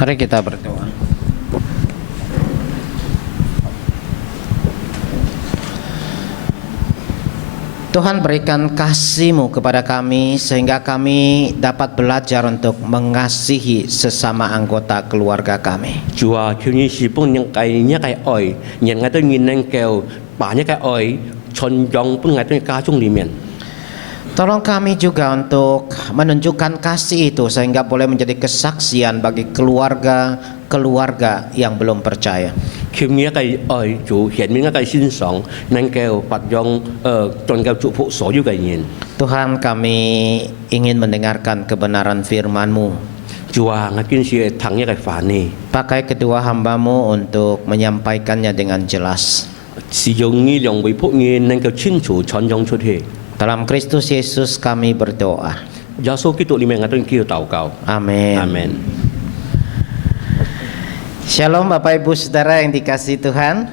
Mari kita berdoa. Tuhan, berikan kasih-Mu kepada kami sehingga kami dapat belajar untuk mengasihi sesama anggota keluarga kami. Chúa求你是幫人計一計愛，人喺對面能夠把一個愛傳揚本喺對家中裡面。 Tolong kami juga untuk menunjukkan kasih itu sehingga boleh menjadi kesaksian bagi keluarga-keluarga yang belum percaya. 求你一個愛做顯明一個欣賞，能夠發揚能夠祝福所有嘅人。 Tuhan, kami ingin mendengarkan kebenaran firman-Mu. 主啊，我見是聽一個話呢， Pakai kedua hamba-Mu untuk menyampaikannya dengan jelas. 是用呢兩位僕人能夠清楚傳揚出去。 Dalam Kristus Yesus kami berdoa. 耶穌基督裡面我都叫禱告。 Amin. Amin. Shalom Bapak Ibu Saudara yang dikasihi Tuhan.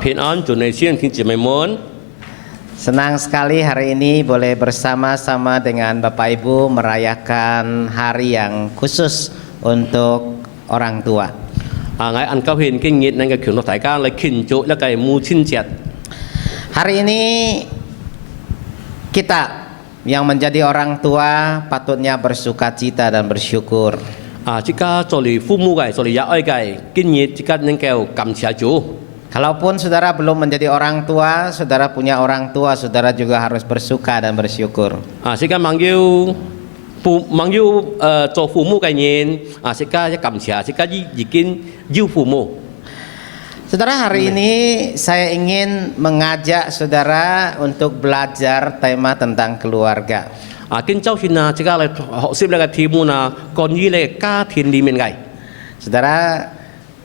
平安，祝你先天姊妹們。 Senang sekali hari ini boleh bersama-sama dengan Bapak Ibu merayakan hari yang khusus untuk orang tua. 我很高興今日能夠強到大家嚟慶祝一個母親節。 Hari ini kita yang menjadi orang tua patutnya bersuka cita dan bersyukur. 即家做你父母嘅，做你有愛嘅，今日即家能夠感謝主。 Kalaupun saudara belum menjadi orang tua, saudara punya orang tua, saudara juga harus bersuka dan bersyukur. 即家望要做父母嘅人，即家一感謝，即家已經要父母。 Saudara, hari ini saya ingin mengajak saudara untuk belajar tema tentang keluarga. 今朝先即家嚟學習呢個題目關於呢家庭裡面嘅。 Saudara,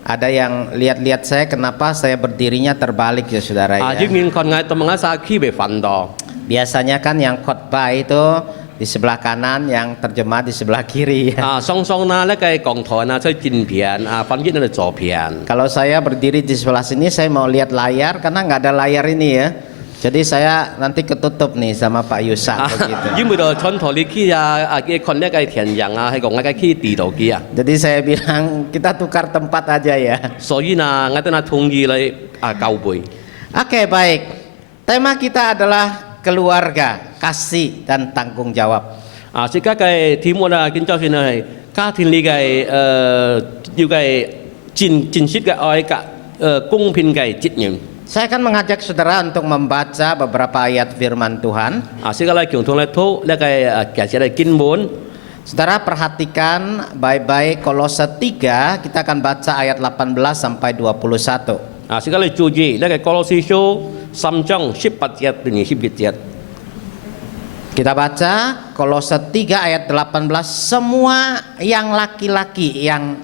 ada yang lihat-lihat saya, kenapa saya berdirinya terbalik ya saudara ya. 要面看我同埋曬區別奮鬥。 Biasanya kan yang khotbah itu di sebelah kanan, yang terjemah di sebelah kiri ya. 雙呢個講台即係正片，翻譯呢左片。 Kalau saya berdiri di sebelah sini, saya mau lihat layar karena nggak ada layar ini ya. Jadi saya nanti ketutup nih sama Pak Yusak begitu. 因為到傳台呢區看呢個田人係講呢個區地道機。 Jadi saya bilang kita tukar tempat aja ya. 所以我都同意嚟交配。 Oke, baik. Tema kita adalah keluarga, kasih dan tanggung jawab. 即家嘅題目今朝先係家庭裡嘅要嘅真實嘅愛嘅公平嘅責任。 Saya akan mengajak saudara untuk membaca beberapa ayat firman Tuhan. 即家嚟共同嚟讀呢個解釋嘅經文。 Saudara perhatikan baik-baik Kolose 3, kita akan baca ayat 18 sampai 21. 即家嚟注意呢個歌羅西書3章18節到22節。 Kita baca Kolose 3 ayat 18, semua yang laki-laki yang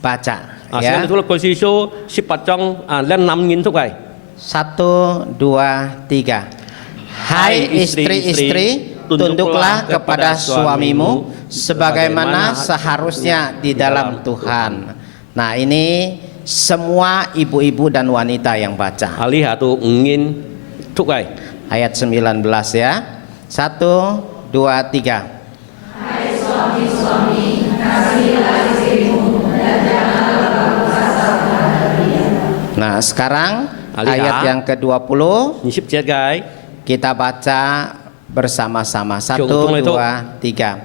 baca. 先嚟 Ya. 讀歌羅西書18章兩男人讀嘅。 1, 2, 3. Hai istri-istri, tunduklah kepada suamimu sebagaimana seharusnya di dalam Tuhan. Nah, ini semua ibu-ibu dan wanita yang baca. Lihat tuh ingin tuh guys. Ayat 19 ya. 1, 2, 3. Hai suami-suami, kasihilah istrimu dan jangan berlaku kasar terhadap dia. Nah, sekarang Lihat. ayat yang ke-20 20 節guys. kita baca bersama-sama. 1, Tunggu itu. 2, 3.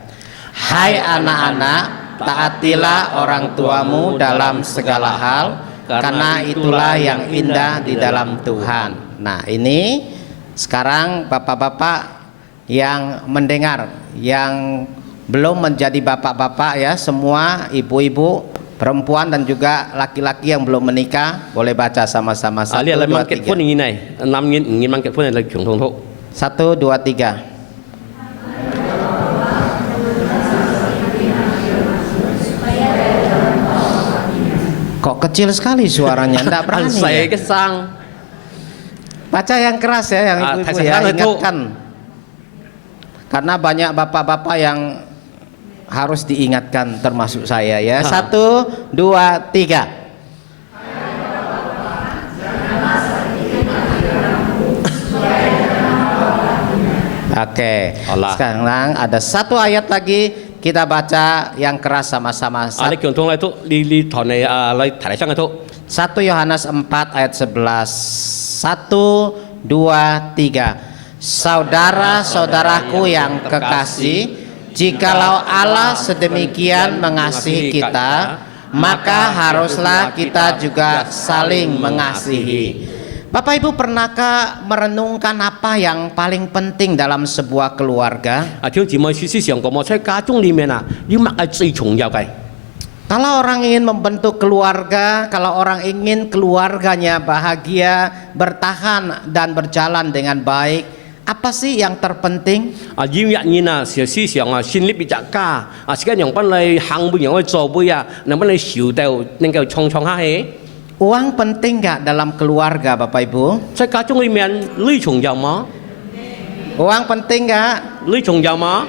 Hai anak-anak, taatilah orang tuamu dalam segala hal, karena itulah yang indah di dalam Tuhan. Nah, ini sekarang bapak-bapak yang mendengar, yang belum menjadi bapak-bapak ya, semua ibu-ibu, perempuan dan juga laki-laki yang belum menikah boleh baca sama-sama. 1, Lihat lah 2, mang kết pun 3. ini này, nam ingin mang kết pun này là共同讀。 1, 2, 3. Kok kecil sekali suaranya, enggak berani Saya ya? kesang. Baca yang keras ya, yang ibu-ibu Saya ya, itu. ingatkan. Karena banyak bapak-bapak yang harus diingatkan termasuk saya ya. 1, 2, 3. Oke. Allah. Sekarang ada satu ayat lagi, kita baca yang keras sama-sama. 你強通嚟都你同你嚟提上嘅都。 1 Yohanes 4 ayat 11. 1, 2, 3. Saudara-saudaraku yang kekasih, jikalau Allah sedemikian mengasihi kita, maka haruslah kita juga saling mengasihi. Bapak Ibu pernahkah merenungkan apa yang paling penting dalam sebuah keluarga? 弟兄姊妹，事實上講，我喺家中裡面要乜係最重要嘅？ Kalau orang ingin membentuk keluarga, kalau orang ingin keluarganya bahagia, bertahan dan berjalan dengan baik, apa sih yang terpenting? 要一年事實上建立一隻家，時間用翻嚟行會用去做會能翻嚟受到能夠創下起。 Uang penting nggak dalam keluarga, Bapak Ibu? 在家中裡面，你重要嗎？ Uang penting nggak? 你重要嗎？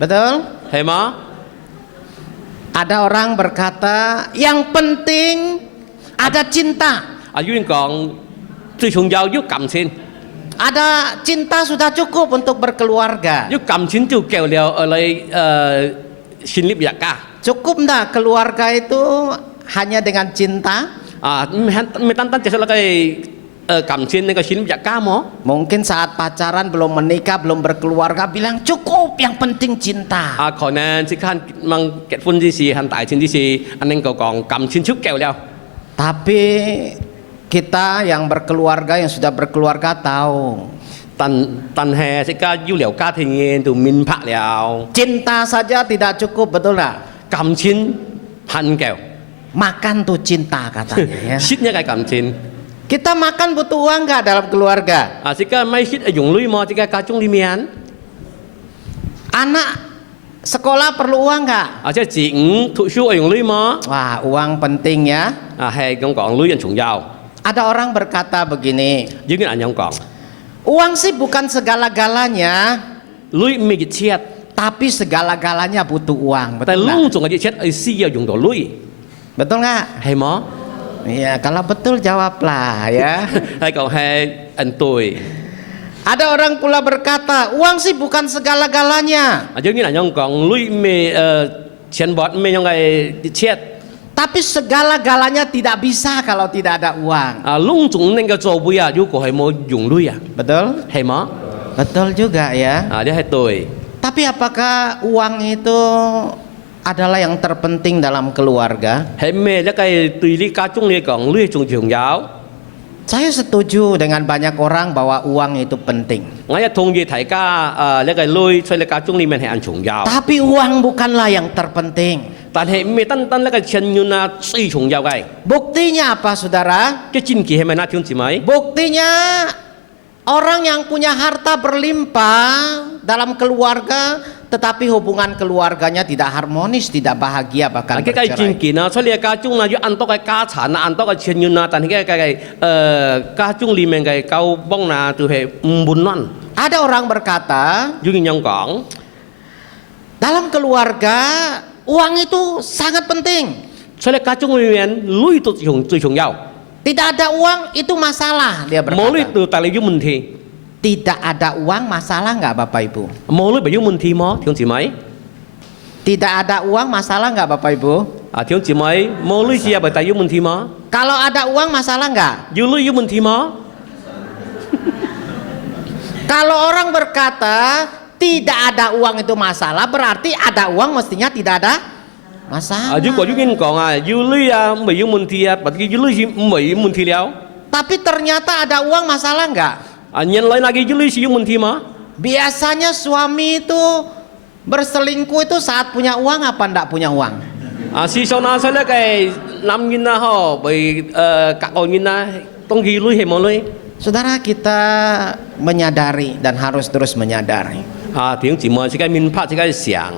Betul? 係嗎？ Ada orang berkata, yang penting ada cinta. 有人講最重要要感情， Ada cinta sudah cukup untuk berkeluarga. 要感情就夠了嚟建立一家。 Cukup nggak keluarga itu hanya dengan cinta? 唔單單只係感情能夠建立一家麼？ Mungkin saat pacaran belum menikah, belum berkeluarga bilang cukup, yang penting cinta. 可能即刻問結婚之時，很大錢之時，能夠講感情就夠了。 Tapi kita yang berkeluarga, yang sudah berkeluarga tahu 但係即刻要了家庭嘅就明白了， cinta saja tidak cukup, betul nggak? 感情很夠， Makan tuh cinta katanya ya. 識一個感情。 Kita makan butuh uang nggak dalam keluarga? 即刻咪識用女麼？即刻家中裡面， Anak sekolah perlu uang nggak? 即係自五讀書用女麼？ Wah, uang penting ya. 係咁講，女人重要。 Ada orang berkata begini, 有啲人咁講， uang sih bukan segala-galanya, 女唔係熱切， tapi segala-galanya butuh uang. 但係 Betul nggak? 窿仲係熱切，係需要用到女， Betul nggak? 係麼？ Iya, kalau betul jawablah ya. 係講係對。 Ada orang pula berkata, uang sih bukan segala-galanya, 有啲人咁講，女唔係錢薄，唔係用係熱切。 tapi segala-galanya tidak bisa kalau tidak ada uang. 窿仲能夠做會如果係冇用女Betul? 係麼？ Betul juga ya. 呢係對。 Tapi apakah uang itu adalah yang terpenting dalam keluarga? 係咩？一個對你家中嚟講，女仲重要。 Saya setuju dengan banyak orang bahwa uang itu penting. 我一同意大家一個女在你家中裡面係很重要。 Tapi uang bukanlah yang terpenting. 但係唔係單單一個錢源最重要嘅。 Buktinya apa, saudara? 嘅戰技係咪那條姊妹？ Buktinya orang yang punya harta berlimpah dalam keluarga, tetapi hubungan keluarganya tidak harmonis, tidak bahagia, bahkan 嘅戰 bercerai. 技在你家中要按多嘅家產按多嘅錢源但係嘅家中裡面嘅交幫就係唔滿足。 Ada orang berkata, 有人咁講， dalam keluarga uang itu sangat penting. 在你家中裡面女都最重要。 Tidak ada uang itu masalah, dia 冇女 berkata. 就帶嚟有問題， Tidak ada uang masalah nggak, Bapak Ibu? 冇女咪有問題麼？弟兄姊妹， Tidak ada uang masalah nggak, Bapak Ibu? 弟兄姊妹，冇女試下咪帶有問題麼？ Kalau ada uang masalah nggak? 有女有問題麼？ Kalau orang berkata tidak ada uang itu masalah, berarti ada uang mestinya tidak ada masalah. 如果有人講有女咪有問題或者有女咪有問題了， Tapi ternyata ada uang masalah nggak? 原來那個有女是有問題嗎？ Biasanya suami itu berselingkuh itu saat punya uang apa enggak punya uang? 事實上那些咧嘅男人為隔岸人當佢女係冇女。 Saudara, kita menyadari dan harus terus menyadari 弟兄姊妹，自己明白自己想，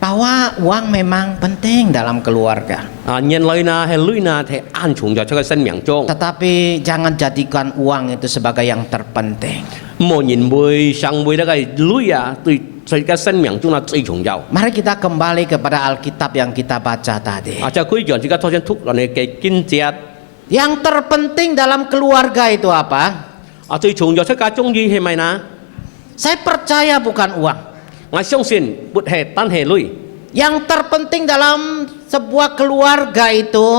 bahwa uang memang penting dalam keluarga. 原來係女係安全在這個生命中， Tetapi jangan jadikan uang itu sebagai yang terpenting. 冇人會想為那個女對在個生命中最重要。 Mari kita kembali kepada Alkitab yang kita baca tadi. 就佢讓自己頭先突落嚟嘅經節， Yang terpenting dalam keluarga itu apa? 最重要出家中意係咪呢？ Saya percaya bukan uang. 我相信不係單係女， Yang terpenting dalam sebuah keluarga itu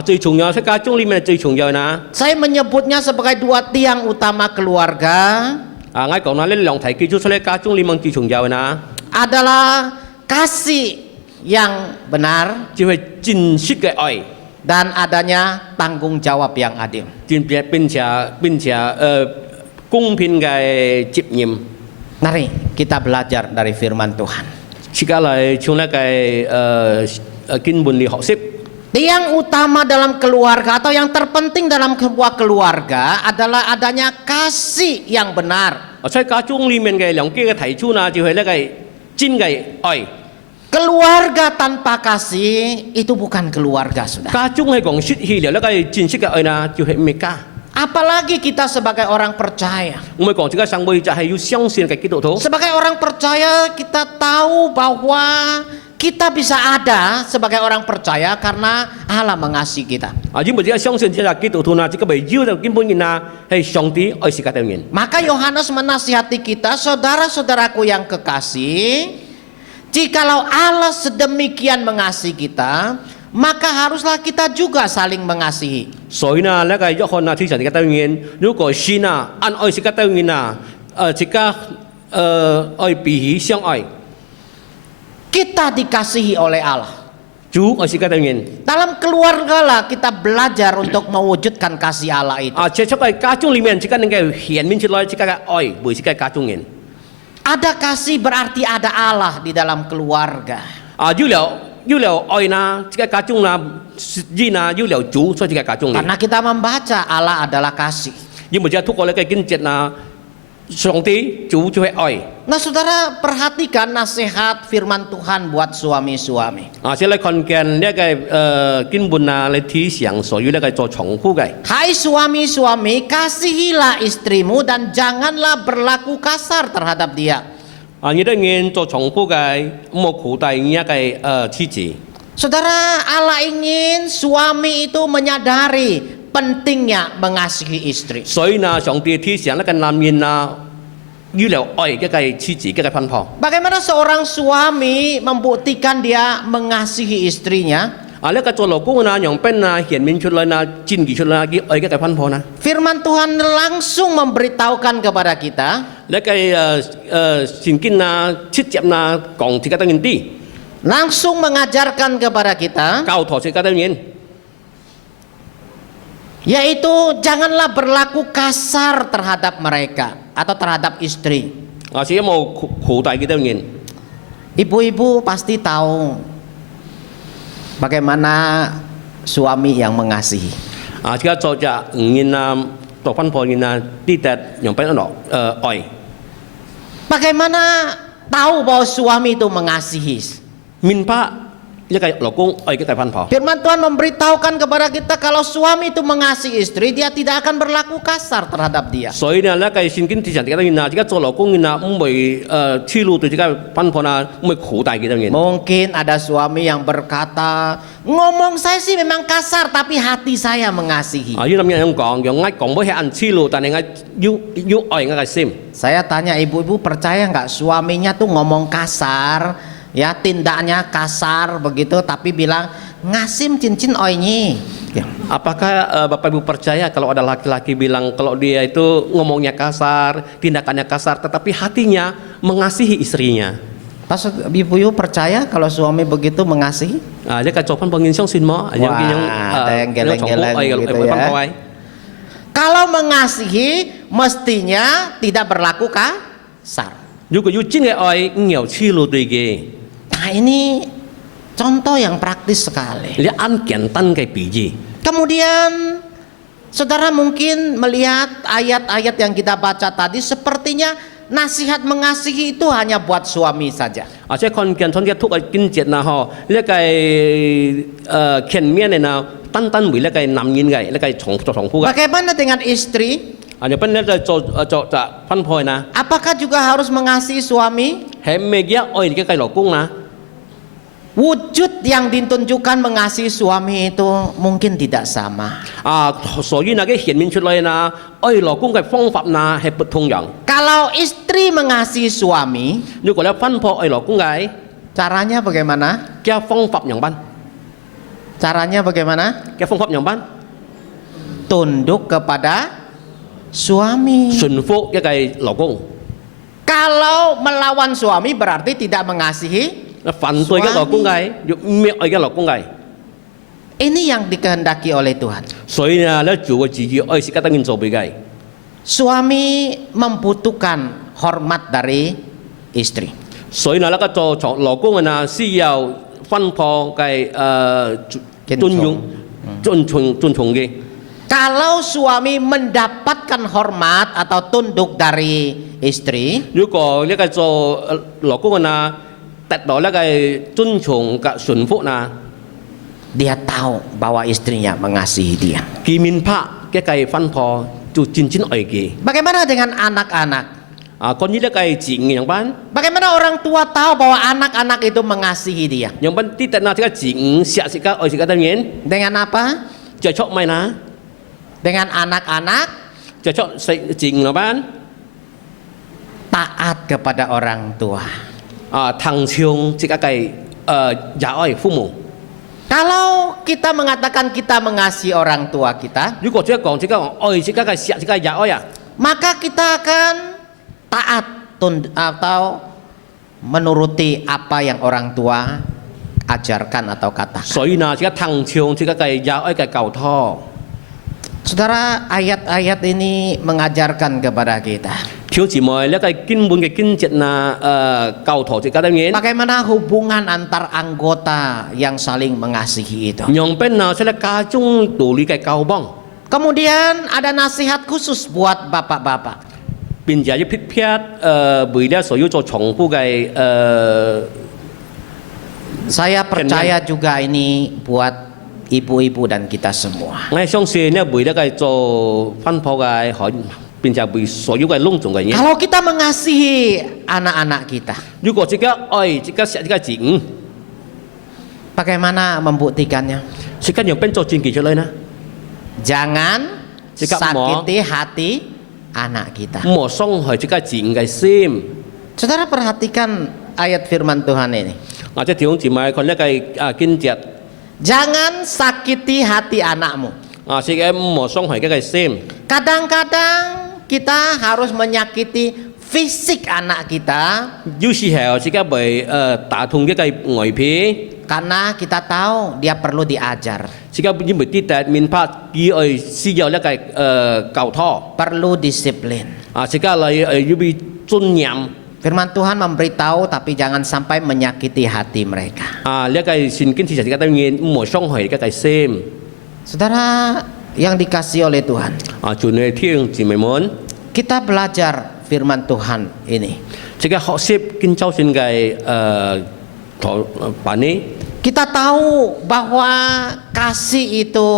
最重要喺家中裏面最重要นะ。 saya menyebutnya sebagai dua tiang utama keluarga 我講啦，呢兩題記咗出嚟，家中裏面最重要嘅นะ， adalah kasih yang benar 就係真實嘅愛， dan adanya tanggung jawab yang adil. 並且公平嘅責任。 Mari kita belajar dari firman Tuhan. 而家嚟從呢個經文嚟學識。 Tiang utama dalam keluarga atau yang terpenting dalam sebuah keluarga adalah adanya kasih yang benar. 喺家中裏面嘅兩基嘅提出呢，就係呢個真嘅愛。 Keluarga tanpa kasih itu bukan keluarga, sudah. 家中係講失去了呢個真實嘅愛呢，就係唔係家。 Apalagi kita sebagai orang percaya. 我哋講這個上輩就係要相信嘅基督徒。 Sebagai orang percaya kita tahu bahwa kita bisa ada sebagai orang percaya karena Allah mengasihi kita. 因為這個相信這個基督徒呢，這個被要就根本呢係上帝愛世界的人。 Maka Yohanes menasihati kita, saudara-saudaraku yang kekasih, jikalau Allah sedemikian mengasihi kita, maka haruslah kita juga saling mengasihi. 所以呢，那個約翰呢提醒這個導演，如果是呢按愛世界導演呢，這個愛彼此相愛， Kita dikasihi oleh Allah. 主愛世界導演。 Dalam keluarga lah kita belajar untuk mewujudkan kasih Allah itu. 這出喺家中裡面，這個能夠顯明出來，這個愛為這個家中人。 Ada kasih berarti ada Allah di dalam keluarga. 要了愛呢，這個家中呢，實際呢要了主，所以這個家中人。 Karena kita membaca Allah adalah kasih. 因為這通過呢個經節呢，上帝主就係愛。 Nah, saudara perhatikan nasihat firman Tuhan buat suami-suami. 這嚟看見呢個經文啊，嚟提醒所有呢個做重複嘅。 Hai suami-suami, kasihilah istrimu dan janganlah berlaku kasar terhadap dia. 你都ingin做重複嘅，冇苦待呢個妻子。 Saudara, Allah ingin suami itu menyadari pentingnya mengasihi istri. 所以呢，上帝提醒呢個男人啊，要了愛嘅個妻子嘅個盼望。 Bagaimana seorang suami membuktikan dia mengasihi istrinya? 呢個做老公呢，讓邊啊顯明出來呢，展現出來嘅愛嘅個盼望呢。 Firman Tuhan langsung memberitahukan kepada kita 呢個聖經啊，直接呢講這個當然啲， langsung mengajarkan kepada kita 教導這個當然。 yaitu janganlah berlaku kasar terhadap mereka atau terhadap istri. 所以冇苦待嘅當然。 Ibu-ibu pasti tahu bagaimana suami yang mengasihi. 這個作者人啊，做分配人啊，啲嘅讓邊個愛。 Bagaimana tahu bahwa suami itu mengasihi? 明白一個老公愛嘅個盼望。 Firman Tuhan memberitahukan kepada kita kalau suami itu mengasihi istri, dia tidak akan berlaku kasar terhadap dia. 所以呢，呢個聖經提醒這個人啊，這個做老公人啊，唔會欺辱對這個盼望啊，唔會苦待嘅人。 Mungkin ada suami yang berkata, ngomong saya sih memang kasar tapi hati saya mengasihi. 要諗樣講，用愛講唔係按欺辱，但係要愛嘅個心。 Saya tanya ibu-ibu percaya nggak suaminya tuh ngomong kasar, ya tindaknya kasar begitu, tapi bilang ngasim cincin oinyi. Ya. Apakah Bapak Ibu percaya kalau ada laki-laki bilang kalau dia itu ngomongnya kasar, tindakannya kasar, tetapi hatinya mengasihi istrinya? Maksud ibu-ibu percaya kalau suami begitu mengasihi? Dia kacopan pengin song sin mo, ada yang geleng-geleng gitu ya. Kalau mengasihi mestinya tidak berlaku kasar. Nah ini contoh yang praktis sekali. Kemudian saudara mungkin melihat ayat-ayat yang kita baca tadi, sepertinya nasihat mengasihi itu hanya buat suami saja. Bagaimana dengan istri? Apakah juga harus mengasihi suami? Wujud yang ditunjukkan mengasihi suami itu mungkin tidak sama. Kalau istri mengasihi suami, Caranya bagaimana? Cái phong pháp yang ban, Caranya bagaimana? cái phong pháp yang ban, Tunduk kepada suami. xuân phụ cái lão công, Kalau melawan suami berarti tidak mengasihi. phản đối cái lão công gái, miệng cái lão công gái. Ini yang dikehendaki oleh Tuhan. 所以呢，咧主嘅旨意愛是家當然做俾佢。 Suami membutuhkan hormat dari istri. 所以呢，那個做老公嘅呢，需要分破嘅尊重嘅。 Kalau suami mendapatkan hormat atau tunduk dari istri, 如果呢個做老公嘅呢，得到呢個尊重嘅順服呢， dia tahu bahwa istrinya mengasihi dia. 佢明白嘅分破就真正愛嘅。 Bagaimana dengan anak-anak? 啊，關於呢個字樣班， Bagaimana orang tua tahu bahwa anak-anak itu mengasihi dia? 樣班啲得嗱，呢個字寫是個愛是個當然， Dengan apa? 就出咪啦， Dengan anak-anak 就出細字樣班， taat kepada orang tua. 啊，疼愛即個也愛父母。 Kalau kita mengatakan kita mengasihi orang tua kita, 如果即係講即個愛即個寫即個也愛啊， maka kita akan taat atau menuruti apa yang orang tua ajarkan atau katakan. 所以呢，即個疼愛即個也愛嘅教導。 Saudara, ayat-ayat ini mengajarkan kepada kita 條姊妹呢個根本嘅經節呢，教導即個當然， bagaimana hubungan antar anggota yang saling mengasihi itu. 讓邊呢即係家中道理嘅教幫， Kemudian ada nasihat khusus buat bapak-bapak. 並且要撇為了所要做重複嘅Saya percaya juga ini buat ibu-ibu dan kita semua. 我相信呢為了嘅做分破嘅可，並且為所有嘅隆重嘅嘢。 Kalau kita mengasihi anak-anak kita, 如果即個愛即個寫即個字， bagaimana membuktikannya? 即個讓邊做傳記出嚟呢？ Jangan Sikap sakiti hati anak kita. 唔好傷害即個字嘅心。 Saudara perhatikan ayat firman Tuhan ini. 或者弟兄姊妹看呢個經節， Jangan sakiti hati anakmu. 是嘅唔好傷害嗰個心。 Kadang-kadang kita harus menyakiti fisik anak kita 有時候即個被打痛嗰個外皮， karena kita tahu dia perlu diajar, 即個因為啲特面拍佢愛需要呢個教導， perlu disiplin. 即個嚟要被尊嚴。 Firman Tuhan memberitahu tapi jangan sampai menyakiti hati mereka. 呢個聖經其實即個當然唔好傷害嗰個心。 Saudara yang dikasihi oleh Tuhan, 主嘅弟兄姊妹們， kita belajar firman Tuhan ini. 即個學習經周線嘅版呢， Kita tahu bahwa kasih itu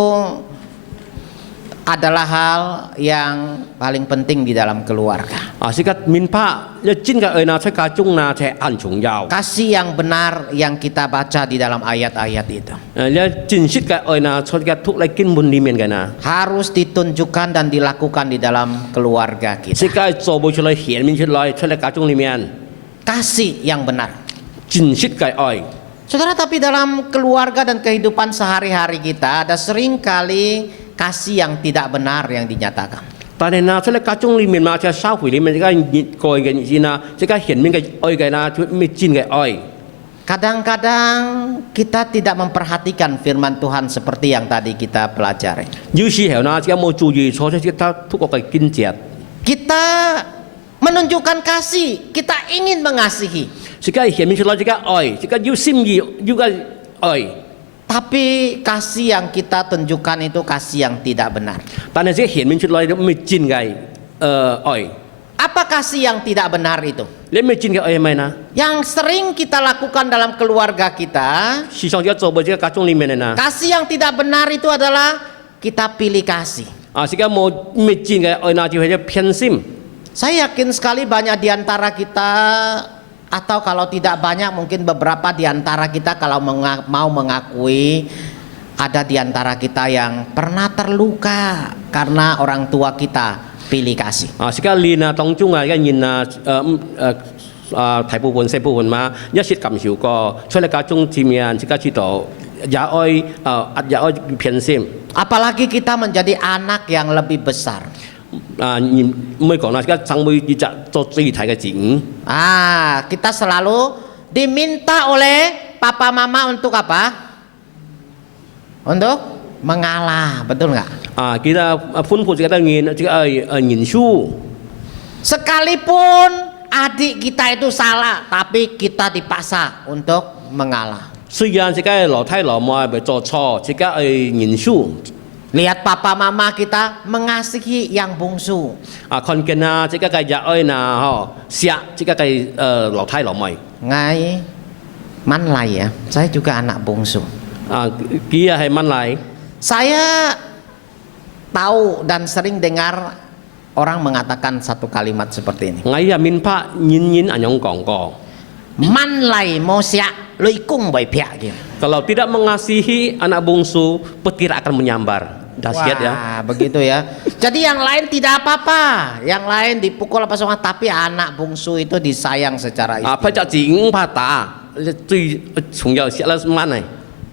adalah hal yang paling penting di dalam keluarga. 即個面拍一真嘅愛呢，在家中呢，係很重要。 Kasih yang benar yang kita baca di dalam ayat-ayat itu 一真實嘅愛呢，在個ทุก嚟經本裡面嘅呢， harus ditunjukkan dan dilakukan di dalam keluarga 即 kita. 個做不出來、顯明出來，在家中裡面， Kasih yang benar. 真實嘅愛。 Saudara, tapi dalam keluarga dan kehidupan sehari-hari kita ada sering kali kasih yang tidak benar yang dinyatakan. 但係呢，在家中裡面嘛，在社會裡面，即個愛嘅意思呢，即個顯明嘅愛嘅呢，就未真嘅愛。 Kadang-kadang kita tidak memperhatikan firman Tuhan seperti yang tadi kita pelajari. 有時候呢，即個冇注意錯咗，即個ทุก個嘅經節， Kita menunjukkan kasih, kita ingin mengasihi, 即個顯明出來，即個愛，即個要心意，要個愛。 tapi kasih yang kita tunjukkan itu kasih yang tidak benar. 但係即係顯明出來，未真嘅愛。 Apa kasih yang tidak benar itu? 你未真嘅愛係咪呢？ Yang sering kita lakukan dalam keluarga kita, 時常即個做喺即個家中裡面嘅呢， kasih yang tidak benar itu adalah kita pilih kasih. 即個冇未真嘅愛呢，就係偏心。 Saya yakin sekali banyak di antara kita, atau kalau tidak banyak mungkin beberapa di antara kita kalau mau mengakui ada di antara kita yang pernah terluka karena orang tua kita pilih kasih. 時間練啊，當中啊，一然啊，大部分、小部分嘛，一些感受過，出嚟家中見面，自家知道也愛偏心。 Apalagi kita menjadi anak yang lebih besar. 唔會講啦，而家長輩要做最大嘅錢。 Kita selalu diminta oleh papa mama untuk apa? Untuk mengalah, betul nggak? Kita pun kita ingin su. Sekalipun adik kita itu salah, tapi kita dipaksa untuk mengalah. 雖然自己老太老媽被做錯，自己認輸。 Lihat papa mama kita mengasihi yang bungsu. 看見啊，自己嘅日愛呐，錫自己嘅老太老妹。 Ngai Manlai ya, saya juga anak bungsu. Dia係乜嚟？ Saya tahu dan sering dengar orang mengatakan satu kalimat seperti ini. 我入面拍演人樣講過。 Manlai mo siak lo ikung boy pihak gitu. Kalau tidak mengasihi anak bungsu, petir akan menyambar. Dahsyat ya. Wah, begitu ya. Jadi yang lain tidak apa-apa, yang lain dipukul apa semua, tapi anak bungsu itu disayang secara istimewa. 拍隻剪拍打，最重要係啦乜嚟？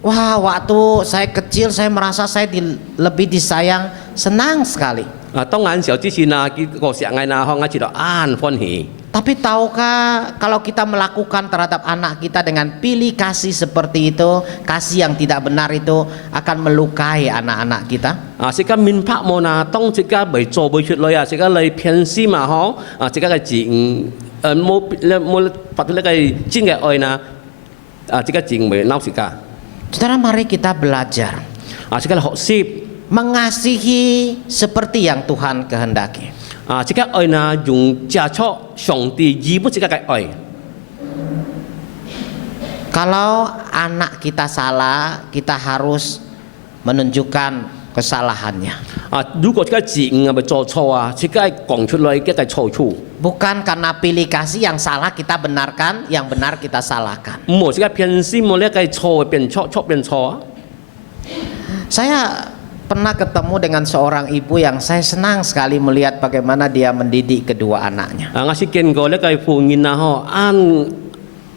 Wah, waktu saya kecil saya merasa saya lebih disayang, senang sekali. 當眼時候之前啊，個石藝啊，我知道歡喜。 Tapi tahukah kalau kita melakukan terhadap anak kita dengan pilih kasih seperti itu, kasih yang tidak benar itu akan melukai anak-anak kita? 即刻面拍冇嗱，當即刻未做未出來啊，即刻你偏心嘛嗬，即刻嘅錢冇發到呢個真嘅愛呐，即刻錢未撈時間， Saudara, mari kita belajar 即刻學習。 mengasihi seperti yang Tuhan kehendaki. 即刻愛呐，用接觸上帝義不即刻嘅愛。 Kalau anak kita salah, kita harus menunjukkan kesalahannya. 如果即刻錢啊咪做錯啊，即刻講出來嘅係錯處。 Bukan karena pilih kasih yang salah kita benarkan, yang benar kita salahkan. 唔好即刻偏心，冇呢個錯變錯，錯變錯。 Saya pernah ketemu dengan seorang ibu yang saya senang sekali melihat bagaimana dia mendidik kedua anaknya. 我是見過呢個父親啊，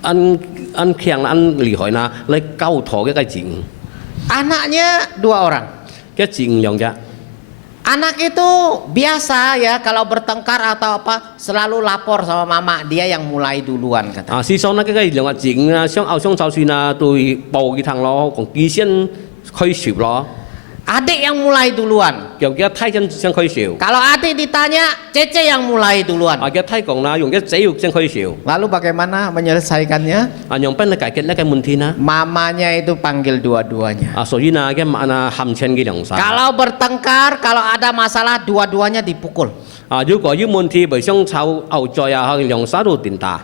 嗬，強厲害呐，嚟教徒嘅錢， Anaknya 2 orang. 嘅錢兩隻。 Anak itu biasa ya kalau bertengkar atau apa selalu lapor sama mama, dia yang mulai duluan kata. 事實上呢，嘅兩個錢啊，相就算啊，對報佢堂咯，講幾先開笑咯。 Adik yang mulai duluan. 用嘅梯真先開笑， Kalau adik ditanya, Cece yang mulai duluan. 嘅梯講啦，用嘅仔肉先開笑， Lalu bagaimana menyelesaikannya? 用邊嚟解決呢個問題呢？ Mamanya itu panggil dua-duanya. 所以呢，嘅喊錢嘅兩曬。 Kalau bertengkar, kalau ada masalah, dua-duanya dipukul. 如果有問題，咪相吵後在啊，兩曬都電打，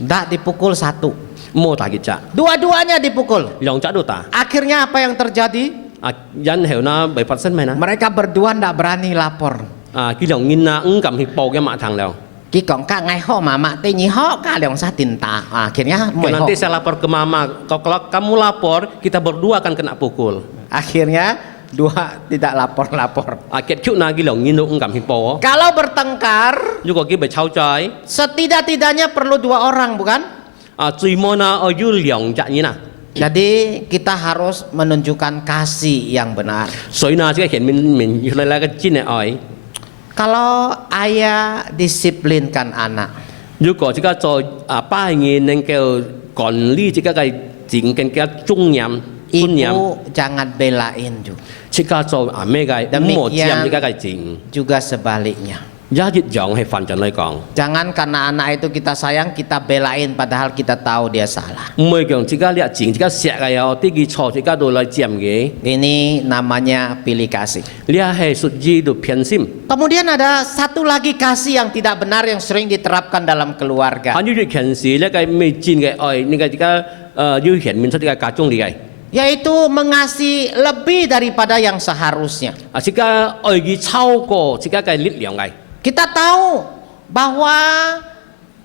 Tidak dipukul satu, 冇大結扎， dua-duanya dipukul. 兩隻都打。 Akhirnya apa yang terjadi? 因後呢，咪發生咩呢？ Mereka berdua tidak berani lapor. 佢兩nhiên啊，撳去報嘅馬堂了。 Kikong ka ngai ho mama te nyi ho ka leong sa tinta. Akhirnya moi ho. Nanti saya lapor ke mama. Kalau kamu lapor, kita berdua akan kena pukul. Akhirnya dua tidak lapor-lapor. Kết thúc là cái lòng nhiên nó cảm hipo. Kalau bertengkar, Juga cái bài trao trái. setidak-tidaknya perlu 2 orang, bukan? Tùy mô na ở dưới lòng chạy như nào. Jadi kita harus menunjukkan kasih yang benar.所以呢，這個顯明原來個真係愛。 Kalau ayah disiplinkan anak, 如果這個做爸嘅能夠管理這個整個嘅尊嚴、尊嚴， ibu jangan belain juga. 這個做咩嘅？冇佔這個整， Juga sebaliknya. 一樣係犯罪嚟講。 Jangan karena anak itu kita sayang, kita belain padahal kita tahu dia salah. 唔係講這個你整這個石嘅有啲嘅錯，這個都來佔嘅。 Ini namanya pilih kasih. 你係屬於度偏心。 Kemudian ada satu lagi kasih yang tidak benar yang sering diterapkan dalam keluarga. 喺呢啲件事呢個未盡嘅愛，呢個這個要顯明出呢個家中嚟嘅。 Yaitu mengasihi lebih daripada yang seharusnya. 這個愛嘅超過這個嘅力量嘅。 Kita tahu bahwa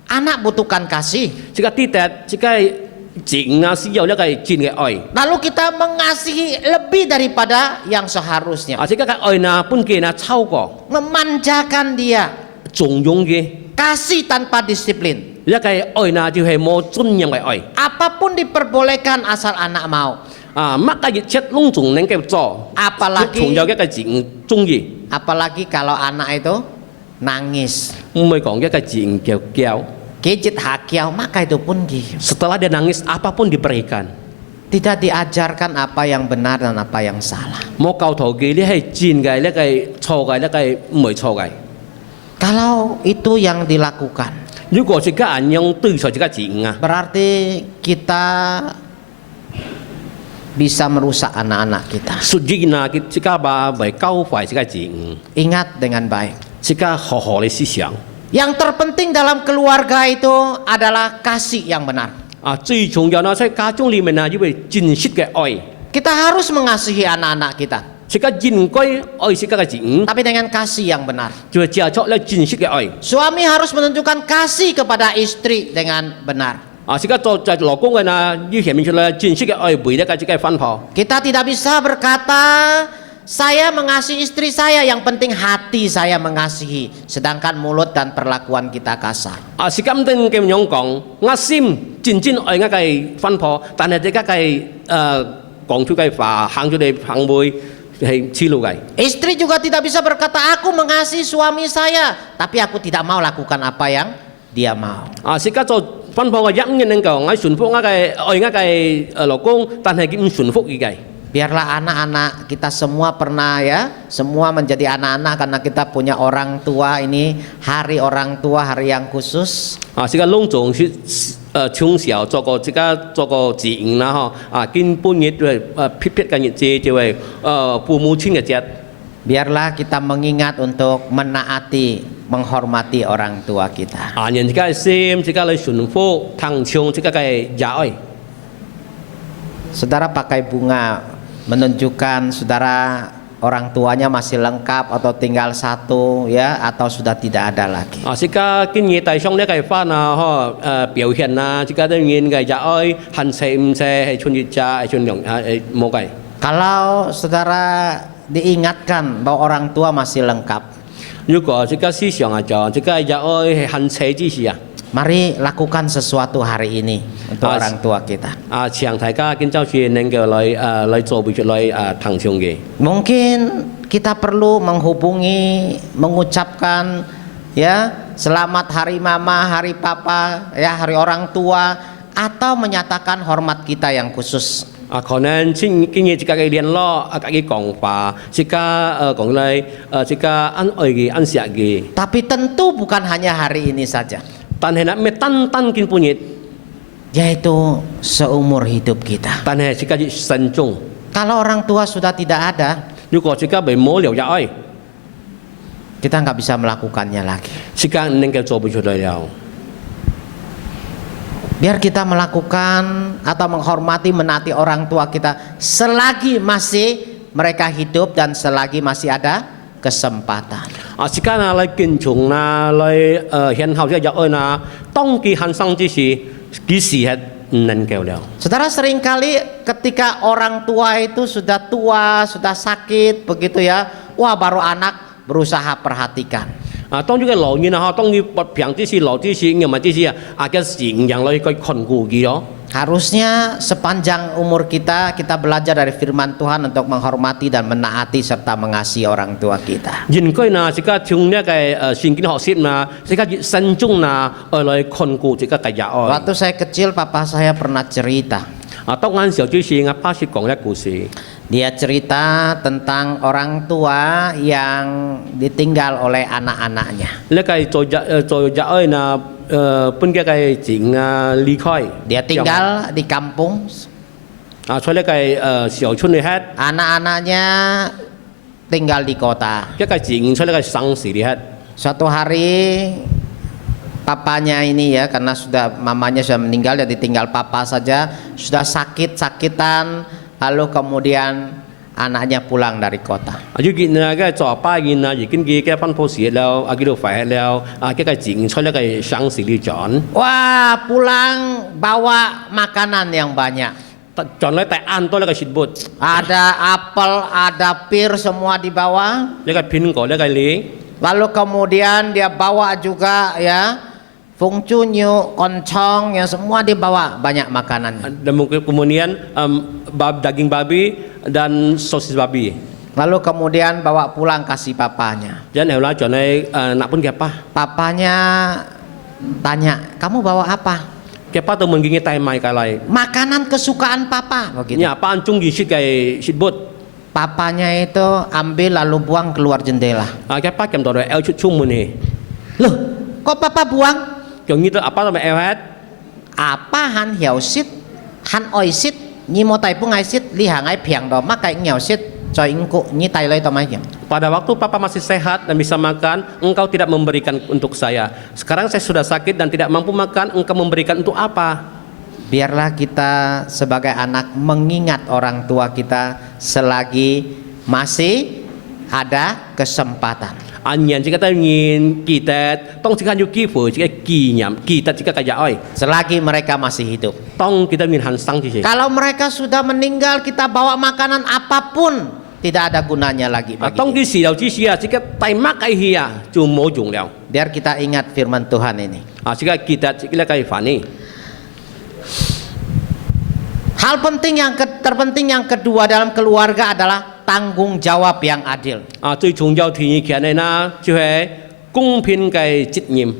anak butuhkan kasih. 這個啲這個情啊，需要呢個盡嘅愛。 Lalu kita mengasihi lebih daripada yang seharusnya. 這個嘅愛呢，本嘅呢超過 Memanjakan dia. 縱容嘅， Kasih tanpa disiplin. 一個愛呢就係冇尊嚴嘅愛。 Apapun diperbolehkan asal anak mau. 乜嘅熱切攏仲能夠做， Apalagi 仲有一個字唔中意， apalagi kalau anak itu nangis, 唔會講一個字唔叫叫。 gigit hakiau, maka itu pun gigit. Setelah dia nangis, apapun diberikan. Tidak diajarkan apa yang benar dan apa yang salah. 冇教徒嘅，呢係賤嘅，呢係錯嘅，呢係唔係錯嘅。 Kalau itu yang dilakukan, 如果這個人用對錯這個字啊， berarti kita bisa merusak anak-anak kita. 實際呢，這個吧為教壞這個字， Ingat dengan baik. 這個好好的思想。 Yang terpenting dalam keluarga itu adalah kasih yang benar. 最重要呢，在家中裡面呢，因為真實嘅愛， Kita harus mengasihi anak-anak kita, 這個應該愛這個字， tapi dengan kasih yang benar. 就係借出咧真實嘅愛。 Suami harus menunjukkan kasih kepada istri dengan benar. 這個做在老公嘅呢，要顯明出來真實嘅愛，為呢個這個分配。 Kita tidak bisa berkata saya mengasihi istri saya, yang penting hati saya mengasihi, sedangkan mulut dan perlakuan kita kasar. 是咁定咁樣講，我心真正愛我嘅分配，但係這個嘅講出嘅話，行出嚟行會係黐路嘅。 Istri juga tidak bisa berkata aku mengasihi suami saya, tapi aku tidak mau lakukan apa yang dia mau. 是個做分配嘅一能夠我順服我嘅愛我嘅老公，但係佢唔順服佢嘅。 Biarlah anak-anak kita semua pernah ya, semua menjadi anak-anak karena kita punya orang tua, ini hari orang tua, hari yang khusus. 是個隆重是從小做個這個做個自然啦嗬，見半日撇撇嘅日子就係父母親嘅節。 Biarlah kita mengingat untuk menaati, menghormati orang tua kita. 人這個心，這個嚟順服，聽從這個嘅也愛。 Saudara pakai bunga menunjukkan saudara orang tuanya masih lengkap atau tinggal satu ya, atau sudah tidak ada lagi. 這個建議弟兄呢個翻表現這個當然嘅也愛恨死唔死係春節係春陽冇計。 Kalau saudara diingatkan bahwa orang tua masih lengkap, 如果這個思想做這個也愛係恨死之事 mari lakukan sesuatu hari ini untuk orang tua kita. 請大家見週時能夠來做會出來聽從嘅。 Mungkin kita perlu menghubungi, mengucapkan ya selamat hari mama, hari papa, ya hari orang tua, atau menyatakan hormat kita yang khusus. 可能建議這個嘅聯絡嘅講法，這個講嚟這個安愛嘅安錫嘅。 Tapi tentu bukan hanya hari ini saja, 但係呢，咩單單見半日， yaitu seumur hidup kita. 但係這個係慎重。 Kalau orang tua sudah tidak ada, 如果這個被冇了也愛， kita nggak bisa melakukannya lagi. 這個能夠做不出來了。 Biar kita melakukan atau menghormati, menaati orang tua kita selagi masih mereka hidup dan selagi masih ada kesempatan. 這個呢來敬重啦，來顯後嘅也愛啦，當佢很生之時，幾時係唔能夠了。 Saudara, seringkali ketika orang tua itu sudah tua, sudah sakit begitu ya, wah baru anak berusaha perhatikan. 當咗嘅老人啊，當佢不平之時、老之時、又唔之時嘅成人來去困顧佢咯。 Harusnya sepanjang umur kita belajar dari firman Tuhan untuk menghormati dan menaati serta mengasihi orang tua kita. 應該呢，這個從呢個聖經學習呢，這個慎重呢，來困顧這個嘅也愛。 Waktu saya kecil, papa saya pernah cerita. 當嗰陣時候之前，我爸是講一故事。 Dia cerita tentang orang tua yang ditinggal oleh anak-anaknya. 呢個做也愛呢，本嘅嘅錢啊離開。 Dia tinggal di kampung. 所以呢個小村裏hết， Anak-anaknya tinggal di kota. 一個錢出呢個省市裏hết。 Suatu hari papanya ini ya, karena mamanya sudah meninggal, dia ditinggal papa saja, sudah sakit-sakitan, lalu kemudian anaknya pulang dari kota. 要見啊，嘅做巴現啊，已經嘅分鋪時了，叫做快了，嘅個錢出呢個省市裏轉， Wah, pulang bawa makanan yang banyak. 轉來大安多呢個食物， Ada apel, ada pir, semua dibawa. 呢個蘋果呢個梨， Lalu kemudian dia bawa juga ya fungcunyu, koncong, yang semua dibawa banyak makanan. Dan kemudian daging babi dan sosis babi. Lalu kemudian bawa pulang kasih papanya. Dan heula cho này nak pun apa? Papanya tanya, kamu bawa apa? Kepa tu menggingi tai mai kalai. Makanan kesukaan papa. Begitu. Nya apa ancung gi sit kai sit bot. Papanya itu ambil lalu buang keluar jendela. Kepa kem to el chut chung mun ni. Loh, kok papa buang? Cho ngi tu apa tu el het. Apa han hiao sit, han oi sit, nyi mo tai pu ngai sit, li ha ngai piang do makai ngiao sit, coy ingku nyi tai lai to mai yang. Pada waktu papa masih sehat dan bisa makan, engkau tidak memberikan untuk saya. Sekarang saya sudah sakit dan tidak mampu makan, engkau memberikan untuk apa? Biarlah kita sebagai anak mengingat orang tua kita selagi masih ada kesempatan. Anyan jika kita ingin kita tong jika yuki fu jika kinyam kita jika kaya oi Selagi mereka masih hidup. tong kita ingin hansang sih. Kalau mereka sudah meninggal, kita bawa makanan apapun tidak ada gunanya lagi bagi Tong kita. di siau ji sia jika tai mak kai hia ju mo jung liao. Biar kita ingat firman Tuhan ini. Jika kita jika kai fani. Hal penting yang terpenting yang kedua dalam keluarga adalah tanggung jawab yang adil. 最重要提議嘅呢，就係公平嘅責任。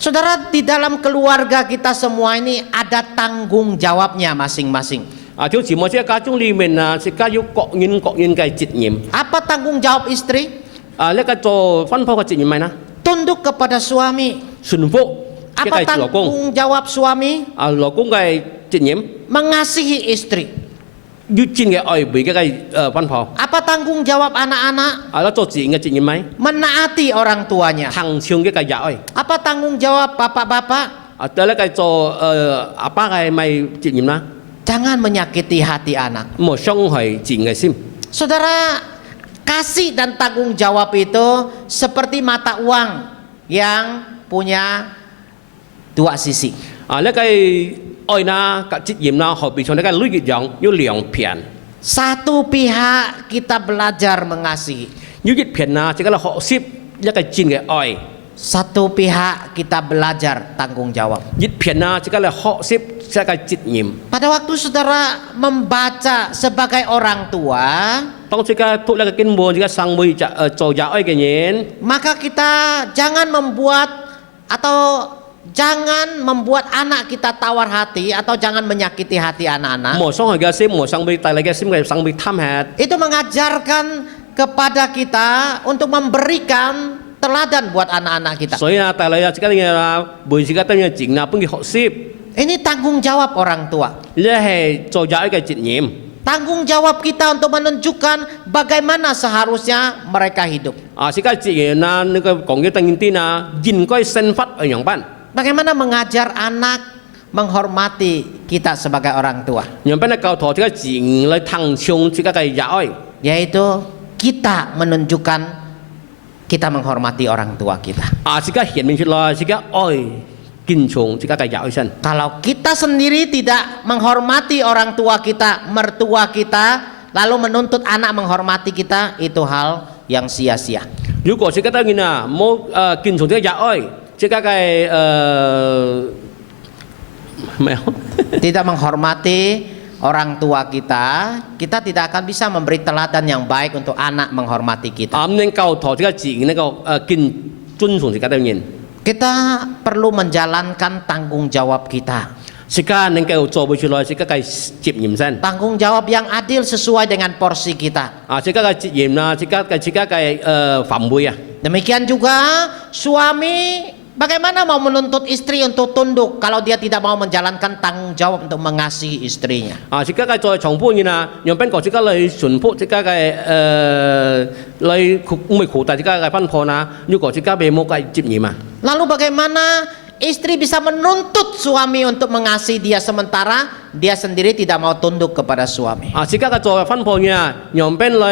Saudara, di dalam keluarga kita semua ini ada tanggung jawabnya masing-masing. 就似我即係家中裏面啊，是家要各人嘅責任。 Apa tanggung jawab istri? 呢個做分配嘅責任咪啦， Tunduk kepada suami. 順服即 Apa 係老公。 tanggung jawab suami? 老公嘅責任， Mengasihi istri. 要盡嘅愛俾嘅分配。 Apa tanggung jawab anak-anak? 做自然嘅責任咪， Menaati orang tuanya. 行上嘅愛。 Apa tanggung jawab bapak-bapak? 呢個做阿爸嘅咪責任啦， Jangan menyakiti hati anak. 冇傷害自然嘅心。 Saudara, kasih dan tanggung jawab itu seperti mata uang yang punya dua sisi. 呢個愛啦，嘅責任啦，何必從呢個累積樣要兩片。 Satu pihak kita belajar mengasihi. 要一片啊，即係學習一個真嘅愛。 Satu pihak kita belajar tanggung jawab. 一片啊，即係學習一個責任。 Pada waktu saudara membaca sebagai orang tua, 當即係讀呢個經文，即係生會做有愛嘅人， maka kita jangan membuat atau jangan membuat anak kita tawar hati atau jangan menyakiti hati anak-anak. 冇傷害嘅心，冇生會帶嚟嘅心嘅生會貪吃。 Itu mengajarkan kepada kita untuk memberikan teladan buat anak-anak kita. 所以啊，帶嚟啊，即係啊，每時間都要靜啊，幫佢學習， Ini tanggung jawab orang tua. 呢係做有愛嘅責任。 Tanggung jawab kita untuk menunjukkan bagaimana seharusnya mereka hidup. 時間責任啊，呢個講嘅當然啲啊，應該生活係樣辦。 Bagaimana mengajar anak menghormati kita sebagai orang tua. 樣辦咧教徒即係自然嚟騰衝即係嘅有愛。 Yaitu kita menunjukkan kita menghormati orang tua kita. 時間顯明出來，時間愛敬重即係嘅有愛身。 Kalau kita sendiri tidak menghormati orang tua kita, mertua kita, lalu menuntut anak menghormati kita, itu hal yang sia-sia. 如果是覺得見啊，冇敬重即係有愛，即係嘅咩啊？ Tidak menghormati orang tua kita, kita tidak akan bisa memberi teladan yang baik untuk anak menghormati kita. 咁樣教徒即係自然呢個敬尊重即係嘅人。 Kita perlu menjalankan tanggung jawab kita. 時間能夠做出來，即係嘅責任先。 Tanggung jawab yang adil sesuai dengan porsi kita. 即係嘅責任啦，即係嘅範圍啊。 Demikian juga suami bagaimana mau menuntut istri untuk tunduk kalau dia tidak mau menjalankan tanggung jawab untuk mengasihi istrinya. 即係嘅再重複嘅啦，讓邊個即係嚟順服，即係嘅嚟唔係苦大，即係嘅分配啦。如果即係俾冇嘅責任啊。 Lalu bagaimana istri bisa menuntut suami untuk mengasihi dia sementara dia sendiri tidak mau tunduk kepada suami. 即係嘅再分配嘅，讓邊嚟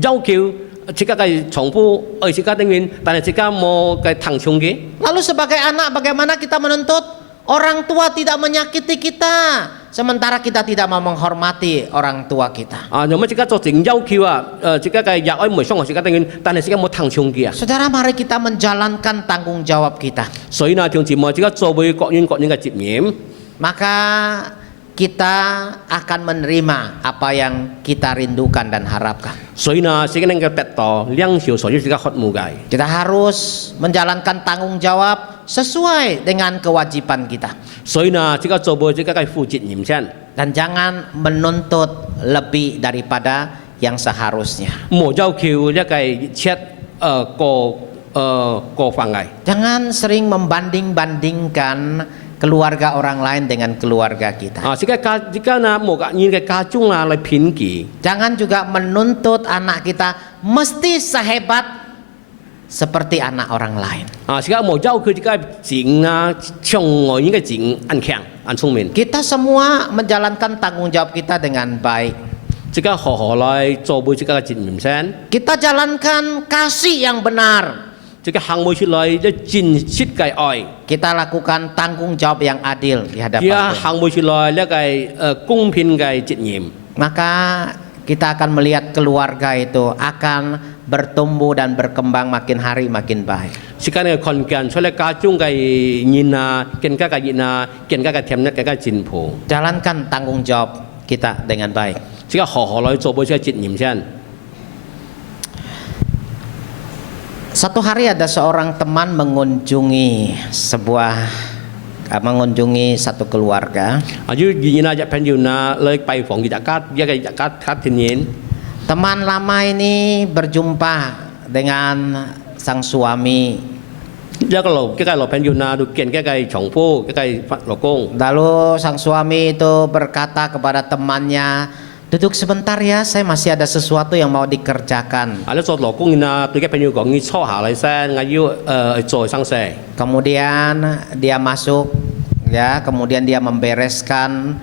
要求。 即係嘅重複，即係等於，但係即係冇嘅騰衝嘅。 Lalu sebagai anak bagaimana kita menuntut orang tua tidak menyakiti kita, sementara kita tidak mau menghormati orang tua kita. 用乜即刻做正要求啊？即刻嘅入愛唔傷害，即刻等於，但係即刻冇騰衝嘅啊！ Saudara, mari kita menjalankan tanggung jawab kita. 所以呢，弟兄姊妹，即刻做會各人嘅責任。 Maka kita akan menerima apa yang kita rindukan dan harapkan. 所以呢，即刻能夠達到兩條所要即刻渴慕嘅。 Kita harus menjalankan tanggung jawab sesuai dengan kewajiban kita. 所以呢，即刻做會即刻嘅負責任先， Dan jangan menuntut lebih daripada yang seharusnya. 冇要求一個切過分嘅。 Jangan sering membanding-bandingkan keluarga orang lain dengan keluarga kita. 即刻呢冇個人嘅家中啊嚟偏見。 Jangan juga menuntut anak kita mesti sehebat seperti anak orang lain. 即刻冇要求即刻錢啊，像我應該錢按強按聰明。 Kita semua menjalankan tanggung jawab kita dengan baik. 即刻好好嚟做會即刻嘅責任先。 Kita jalankan kasih yang benar. 即刻行會出來一真切嘅愛。 Kita lakukan tanggung jawab yang adil di 而 hadapan 家 Tuhan. 行會出來一個公平嘅責任。 Maka kita akan melihat keluarga itu akan bertumbuh dan berkembang makin hari makin baik. 即刻呢看見出嚟家中嘅人啊，更加嘅人啊，更加嘅甜蜜，更加進步。 Jalankan tanggung jawab kita dengan baik. 即刻好好嚟做會即個責任先。 Satu hari ada seorang teman mengunjungi satu keluarga. 要人啊，一朋友啊，嚟拜訪佢一家庭人。 Teman lama ini berjumpa dengan sang suami. 一個老朋友啊，都見一個丈夫，一個老公。 Lalu sang suami itu berkata kepada temannya, duduk sebentar ya, saya masih ada sesuatu yang mau dikerjakan. 你做老公啊，對個朋友講，你坐下來先，我要做生事。 Kemudian dia masuk, ya, kemudian dia membereskan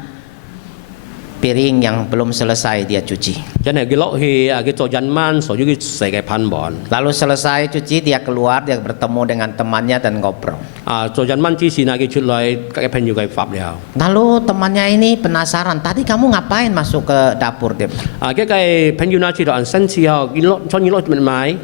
piring yang belum selesai dia cuci. 因為佢落去佢做人民，所以佢成個盼望。 Lalu selesai cuci, dia keluar, dia bertemu dengan temannya dan ngobrol. 做人民之前佢出來，個朋友佢發了。 Lalu temannya ini penasaran, tadi kamu ngapain masuk ke dapur? Dia bilang. 個朋友知道人生之後，佢攞乜買？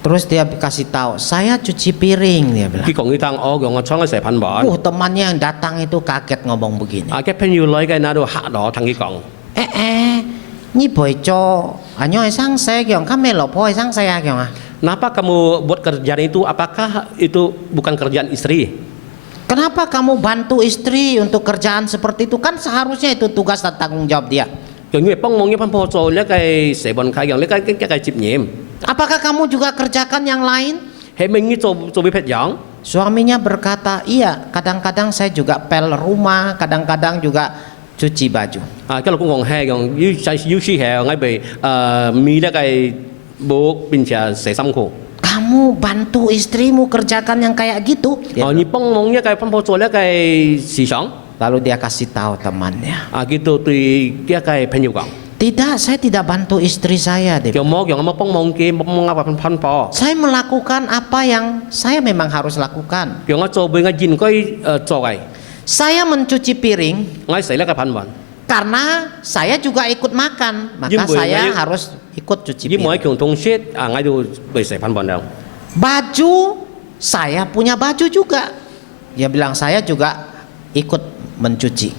Terus dia kasih tahu, saya cuci piring, dia bilang. 佢講佢當我廠嘅成盼望。 Temannya yang datang itu kaget ngomong begini. 個朋友來嘅那度嚇到，同佢講。 Ini bojo, hanya sang saya kyong, kami lopo sang saya kyong ah. Kenapa kamu buat kerjaan itu? Apakah itu bukan kerjaan istri? Kenapa kamu bantu istri untuk kerjaan seperti itu? Kan seharusnya itu tugas dan tanggung jawab dia. Apakah kamu juga kerjakan yang lain? Suaminya berkata, iya, kadang-kadang saya juga pel rumah, kadang-kadang juga cuci baju. Kamu bantu istrimu kerjakan yang kayak gitu? Lalu dia kasih tahu temannya. Tidak, saya tidak bantu istri saya. Saya melakukan apa yang saya memang harus lakukan. Saya mencuci piring karena saya juga ikut makan, maka saya harus ikut cuci piring. Baju, saya punya baju juga. Dia bilang saya juga ikut mencuci.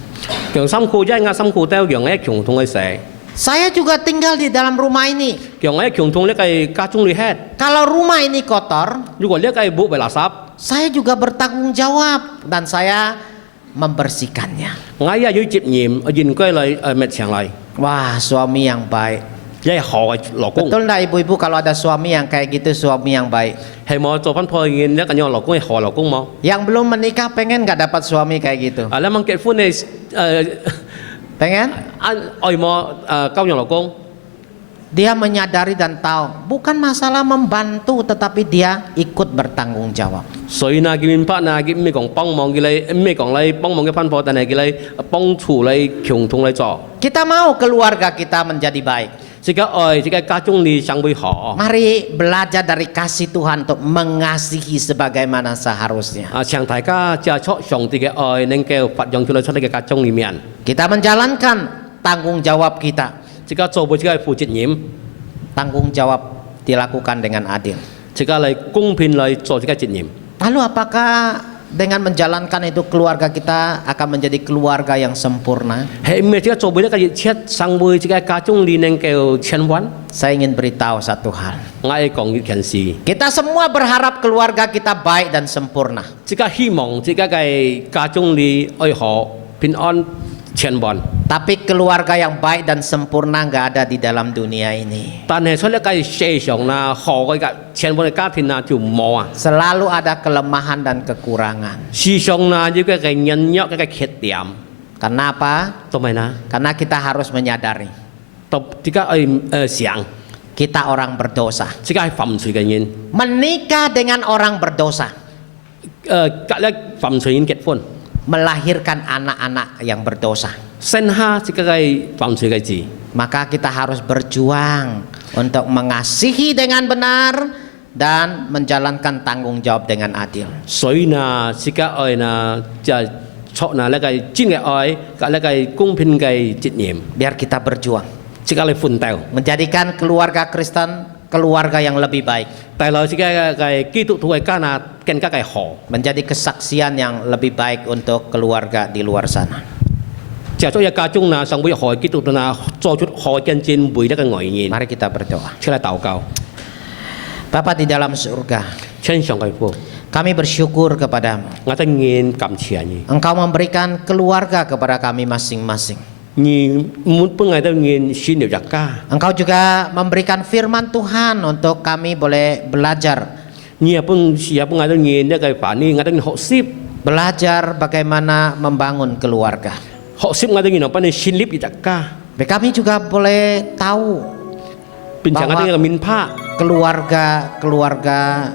Saya juga tinggal di dalam rumah ini. Kalau rumah ini kotor, saya juga bertanggung jawab dan saya membersihkannya. Wah, suami yang baik. Betul enggak ibu-ibu kalau ada suami yang kayak gitu, suami yang baik? Yang belum menikah pengen nggak dapat suami kayak gitu? Pengen? Dia menyadari dan tahu bukan masalah membantu, tetapi dia ikut bertanggung jawab. Kita mau keluarga kita menjadi baik. Jika oi jika kacung li sang bui ho. Mari belajar dari kasih Tuhan untuk mengasihi sebagaimana seharusnya. Siang tai ka jia chok xiong tiga oi neng keo pat yong chu lo chok tiga kacung li mian. Kita menjalankan tanggung jawab kita. Jika coba jika fu jit nyim. Tanggung jawab dilakukan dengan adil. Jika lai kung pin lai co jika jit nyim. Lalu apakah dengan menjalankan itu keluarga kita akan menjadi keluarga yang sempurna? Hei me jika coba jika chat sang bui jika kacung li neng keo chen wan. Saya ingin beritahu satu hal. Ngai kong yit kian si. Kita semua berharap keluarga kita baik dan sempurna. Jika himong jika kai kacung li oi ho pin on chen wan. Tapi keluarga yang baik dan sempurna nggak ada di dalam dunia ini. 但係出嚟計世上啦，何個嘅全部嘅家庭啊就冇啊， Selalu ada kelemahan dan kekurangan. 世上啦要嘅人約嘅缺點， Kenapa? 都咪啦， Karena kita harus menyadari 都點解想， kita orang berdosa. 點解係犯罪嘅人， Menikah dengan orang berdosa, 隔咧犯罪人結婚， melahirkan anak-anak yang berdosa. 生下點解係犯罪嘅字， Maka kita harus berjuang untuk mengasihi dengan benar dan menjalankan tanggung jawab dengan adil. 所以呢，點解愛呢就錯呢咧個真嘅愛，隔咧個公平嘅責任， Biar kita berjuang 點解嚟奮鬥， menjadikan keluarga Kristen keluarga yang lebih baik, 但係點解個基督徒嘅家啊更加嘅好。 menjadi kesaksian yang lebih baik untuk keluarga di luar sana. 就做一家中啦，上會害基督徒啦，做出害見證每一個外人， Mari kita berdoa. 出嚟禱告， Bapa di dalam surga, 請上帝父， kami bersyukur kepadamu. 我當然感謝你， Engkau memberikan keluarga kepada kami masing-masing. 你滿本我當然先了一家， Engkau juga memberikan firman Tuhan untuk kami boleh belajar. 你也本我當然一個反應，我當然學習， Belajar bagaimana membangun keluarga. 學習我當然幫你先立一家， Kami juga boleh tahu 變成我當然個面拍， keluarga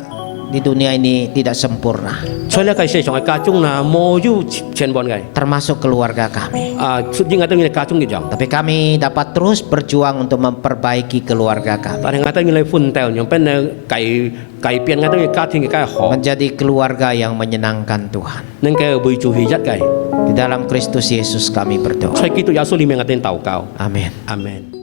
di dunia ini tidak sempurna, 所以咧個世上嘅家中啦，冇有千萬嘅， termasuk keluarga kami. 出現我當然家中一樣， Tapi kami dapat terus berjuang untuk memperbaiki keluarga kami, 但係我當然嚟奮鬥，讓俾你改變我當然家庭嘅家好， menjadi keluarga yang menyenangkan Tuhan. 能夠為主係一嘅， Di dalam Kristus Yesus kami berdoa. 在基督耶穌裡面我哋禱告， Amin. 阿門。